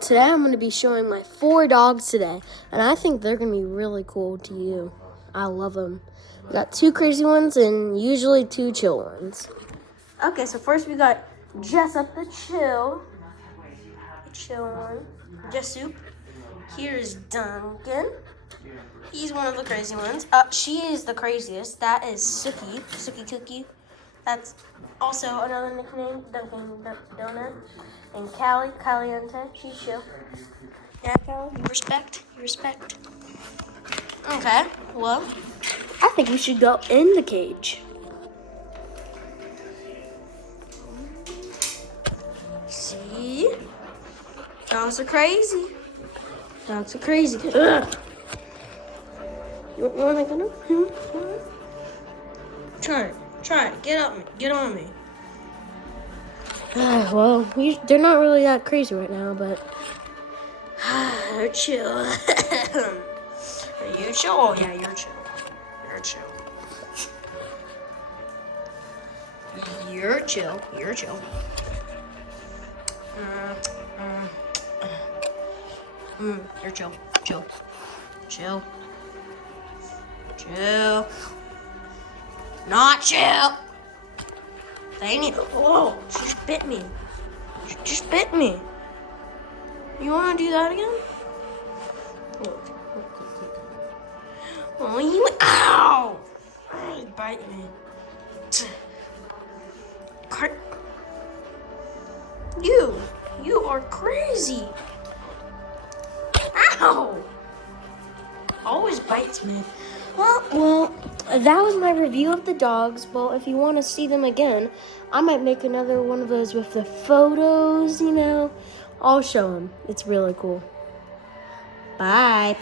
Today I'm going to be showing my 4 dogs today, and I think they're going to be really cool to you. I love them. We got 2 crazy ones and usually 2 chill ones. Okay, so first we got Jessup the chill one. Jessup. Here's Duncan. He's one of the crazy ones. She is the craziest. That is Sookie Cookie. That's also another nickname, Dunkin' Donut. And Callie, Caliente, she's chill. Yeah, Callie, you respect. Okay, well, I think we should go in the cage. See? Dogs are crazy. Ugh. You want to go? Try it. Get on me. Well, they're not really that crazy right now, but they're chill. Are you chill? Oh, yeah, you're chill. You're chill. You're chill. Chill. Not chill. Dang it. Oh, she just bit me. You want to do that again? Look. Oh, you. Ow! You bite me. You are crazy. Ow! Always bites me. Well, that was my review of the dogs. Well, if you want to see them again, I might make another one of those with the photos, I'll show them. It's really cool. Bye.